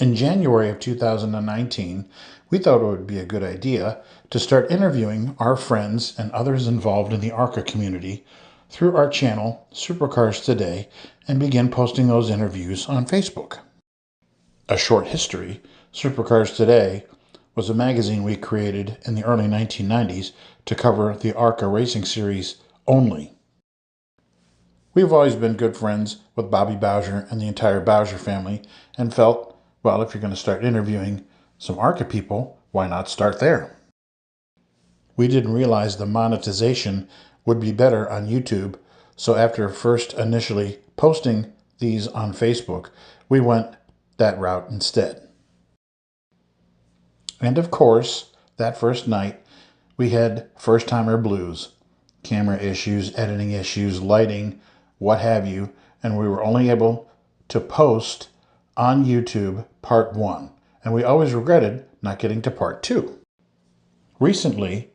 In January of 2019, we thought it would be a good idea to start interviewing our friends and others involved in the ARCA community through our channel, Supercars Today, and begin posting those interviews on Facebook. A short history, Supercars Today was a magazine we created in the early 1990s to cover the ARCA racing series only. We've always been good friends with Bobby Bowsher and the entire Bowsher family and felt, well, if you're going to start interviewing some ARCA people, why not start there? We didn't realize the monetization would be better on YouTube, so after first initially posting these on Facebook, we went that route instead. And of course, that first night, we had first-timer blues, camera issues, editing issues, lighting, what have you, and we were only able to post on YouTube part 1, and we always regretted not getting to part 2. Recently,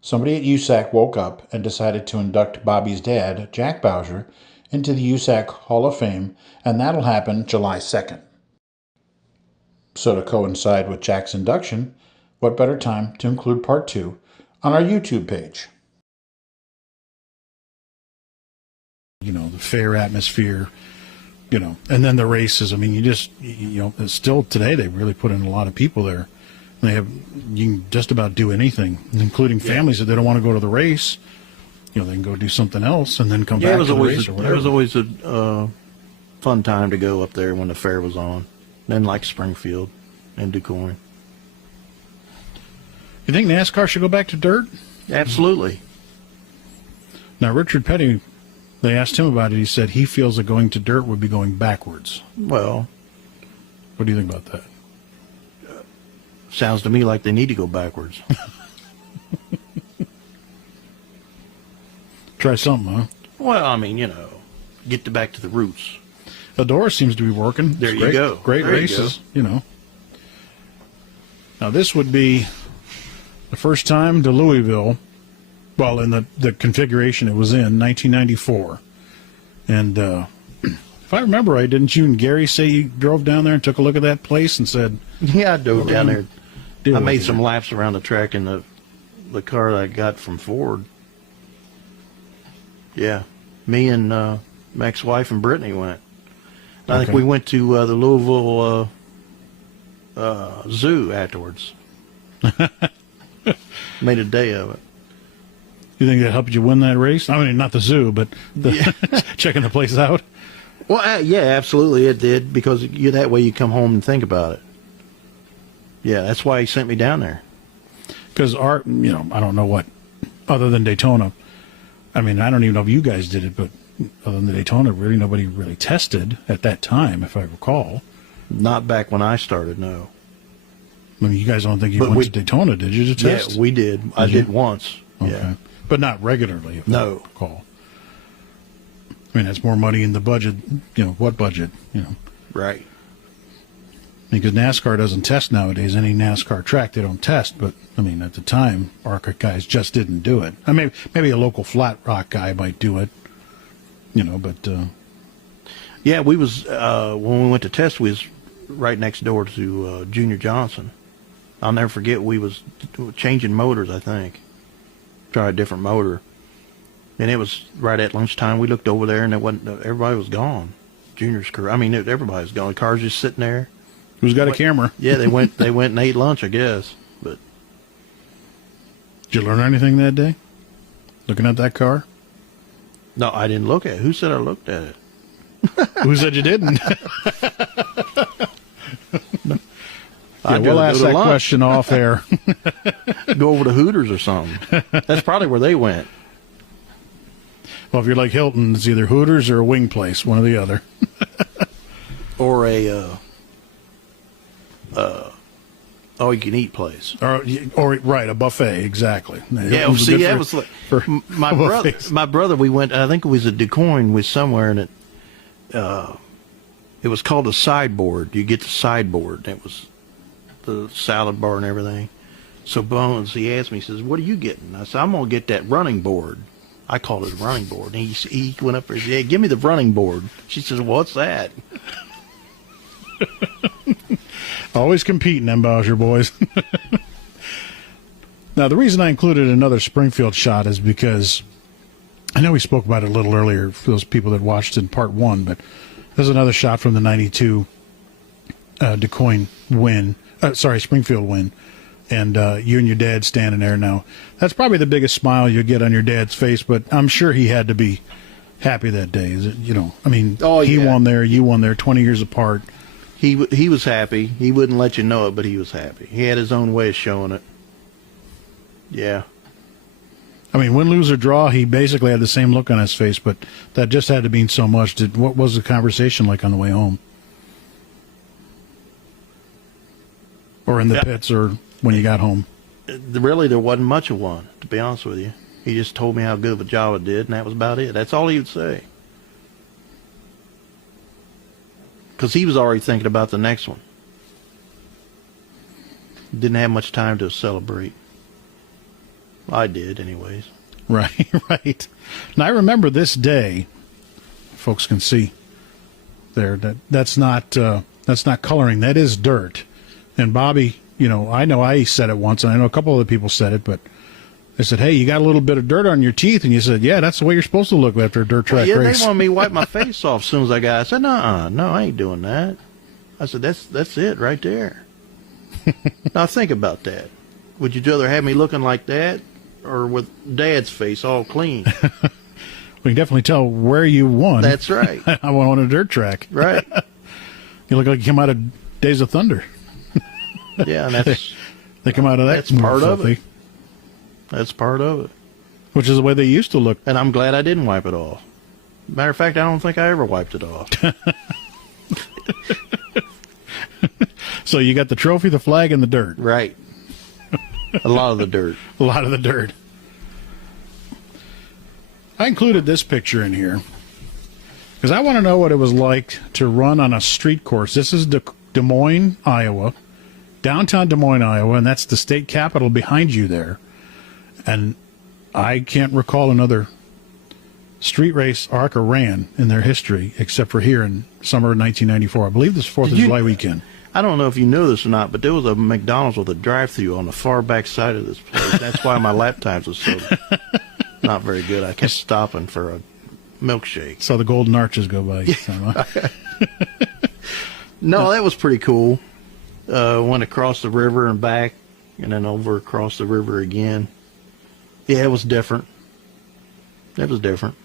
somebody at USAC woke up and decided to induct Bobby's dad, Jack Bowsher, into the USAC Hall of Fame, and that'll happen July 2nd. So to coincide with Jack's induction, what better time to include part 2 on our YouTube page? You know, the fair atmosphere, you know, and then the races. I mean, still today they really put in a lot of people there. You can just about do anything, including families that they don't want to go to the race. You know, they can go do something else and then come back to the race or whatever. It was always a fun time to go up there when the fair was on. Then like Springfield and DuQuoin. You think NASCAR should go back to dirt? Absolutely. Now, Richard Petty, they asked him about it. He said he feels that going to dirt would be going backwards. Well, what do you think about that? Sounds to me like they need to go backwards. Try something, huh? Well, I mean, get back to the roots. Eldora seems to be working. There you go. Great races, you know. Now, this would be the first time to Louisville, well, in the configuration it was in, 1994. And if I remember right, didn't you and Gary say you drove down there and took a look at that place and said... Yeah, I drove down there. I made some laps around the track in the car that I got from Ford. Yeah. Me and my ex-wife and Brittany went. I think we went to the Louisville Zoo afterwards. Made a day of it. You think that helped you win that race? I mean, not the zoo, but checking the place out. Well, yeah, absolutely, it did, because that way you come home and think about it. Yeah, that's why he sent me down there. Because I don't know what, other than Daytona. I mean, I don't even know if you guys did it, but other than Daytona, really nobody really tested at that time, if I recall. Not back when I started, no. I mean, you guys don't think you went to Daytona, did you, to test? Yeah, we did. I did once. Okay. Yeah. But not regularly, if I recall. I mean, that's more money in the budget. What budget? Right. Because NASCAR doesn't test nowadays. Any NASCAR track, they don't test. But, I mean, at the time, ARCA guys just didn't do it. I mean, maybe a local flat rock guy might do it, but... Yeah, we was, when we went to test, we was right next door to Junior Johnson. I'll never forget, we was changing motors, I think. Try a different motor. And it was right at lunchtime. We looked over there, and everybody was gone. Junior's crew. I mean, everybody was gone. The car's just sitting there. Who's got a camera? Yeah, they went and ate lunch, I guess. But did you learn anything that day? Looking at that car? No, I didn't look at it. Who said I looked at it? Who said you didn't? Yeah, we'll ask that question off air. Go over to Hooters or something. That's probably where they went. Well, if you're like Hilton, it's either Hooters or a wing place, one or the other. Or a all-you-can-eat place. Or right, a buffet, exactly. Yeah, see, that was like my brother. We went. I think it was at DuQuoin, was somewhere, and it was called a sideboard. You get the sideboard. It was the salad bar and everything. So Bones, he asked me, he says, "What are you getting?" I said, "I'm gonna get that running board." I called it a running board. And he went up there and said, "Hey, give me the running board." She says, "What's that?" Always competing, them Bowsher boys. Now, the reason I included another Springfield shot is because I know we spoke about it a little earlier for those people that watched in part one, but there's another shot from the 92 Springfield win. And you and your dad standing there now. That's probably the biggest smile you'll get on your dad's face, but I'm sure he had to be happy that day. He won there, you won there, 20 years apart. He was happy. He wouldn't let you know it, but he was happy. He had his own way of showing it. Yeah. I mean, win, lose, or draw, he basically had the same look on his face, but that just had to mean so much. What was the conversation like on the way home? Or in the pits, or when you got home? Really, there wasn't much of one, to be honest with you. He just told me how good of a job I did, and that was about it. That's all he would say. Because he was already thinking about the next one. Didn't have much time to celebrate. I did, anyways. Right, right. Now, I remember this day. Folks can see there that's not coloring. That is dirt. And Bobby, I know I said it once, and I know a couple other people said it, but they said, "Hey, you got a little bit of dirt on your teeth," and you said, "Yeah, that's the way you're supposed to look after a dirt track race." They wanted me to wipe my face off as soon as I got it. I said, no, I ain't doing that. I said, that's it right there. Now think about that. Would you rather have me looking like that or with Dad's face all clean? We can definitely tell where you won. That's right. I won on a dirt track. Right. You look like you came out of Days of Thunder. Yeah, and they come out of that. That's part of it. That's part of it. Which is the way they used to look. And I'm glad I didn't wipe it off. Matter of fact, I don't think I ever wiped it off. So you got the trophy, the flag, and the dirt. Right. A lot of the dirt. A lot of the dirt. I included this picture in here because I want to know what it was like to run on a street course. This is Des Moines, Iowa, downtown Des Moines, Iowa, and that's the state capitol behind you there. And I can't recall another street race ARCA ran in their history except for here in summer of 1994. I believe this 4th of July weekend. I don't know if you knew this or not, but there was a McDonald's with a drive-thru on the far back side of this place. That's why my lap times were so not very good. I kept stopping for a milkshake. Saw the golden arches go by. No, that was pretty cool. Went across the river and back, and then over across the river again. Yeah, it was different. It was different.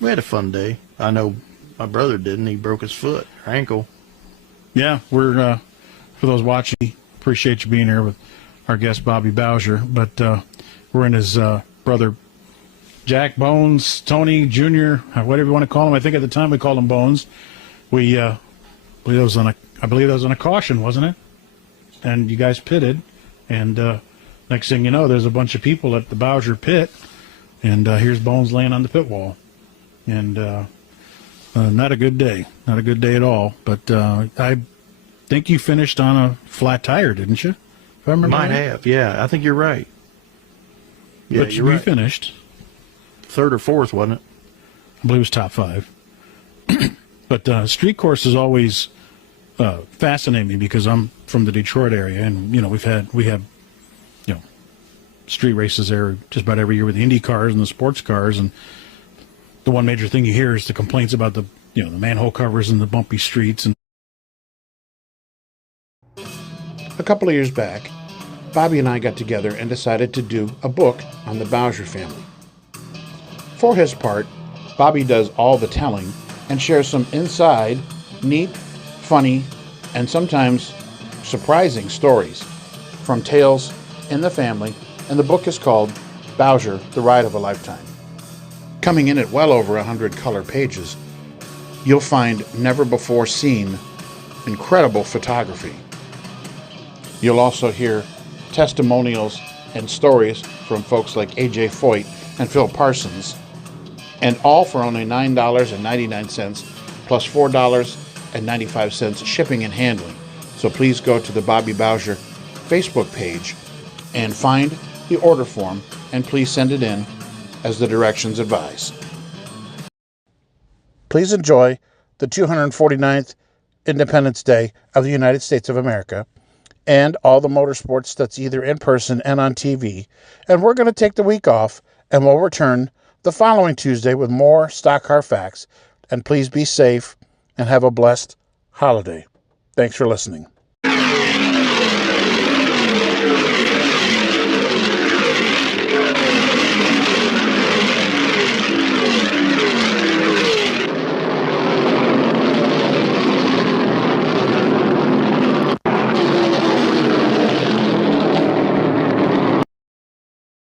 We had a fun day. I know my brother didn't. He broke his foot, or ankle. Yeah, we're, for those watching, appreciate you being here with our guest, Bobby Bowsher. But we're in his brother, Jack Bones, Tony Jr., whatever you want to call him. I think at the time we called him Bones. I believe that was on a caution, wasn't it? And you guys pitted. And next thing you know, there's a bunch of people at the Bowsher pit. And here's Bones laying on the pit wall. And not a good day. Not a good day at all. But I think you finished on a flat tire, didn't you? If I remember Might right. have, yeah. I think you're right. Yeah, But you finished. 3rd or 4th, wasn't it? I believe it was top 5. But street course is always fascinating me because I'm from the Detroit area, and we have street races there just about every year with the Indy cars and the sports cars, and the one major thing you hear is the complaints about the manhole covers and the bumpy streets. And a couple of years back, Bobby and I got together and decided to do a book on the Bowsher family. For his part, Bobby does all the telling and shares some inside, neat, funny, and sometimes surprising stories from tales in the family, and the book is called Bowsher, The Ride of a Lifetime. Coming in at well over 100 color pages, you'll find never-before-seen, incredible photography. You'll also hear testimonials and stories from folks like A.J. Foyt and Phil Parsons, and all for only $9.99 plus $4.95 shipping and handling. So please go to the Bobby Bowsher Facebook page and find the order form, and please send it in as the directions advise. Please enjoy the 249th Independence Day of the United States of America and all the motorsports that's either in person and on TV. And we're going to take the week off, and we'll return the following Tuesday with more stock car facts. And please be safe and have a blessed holiday. Thanks for listening.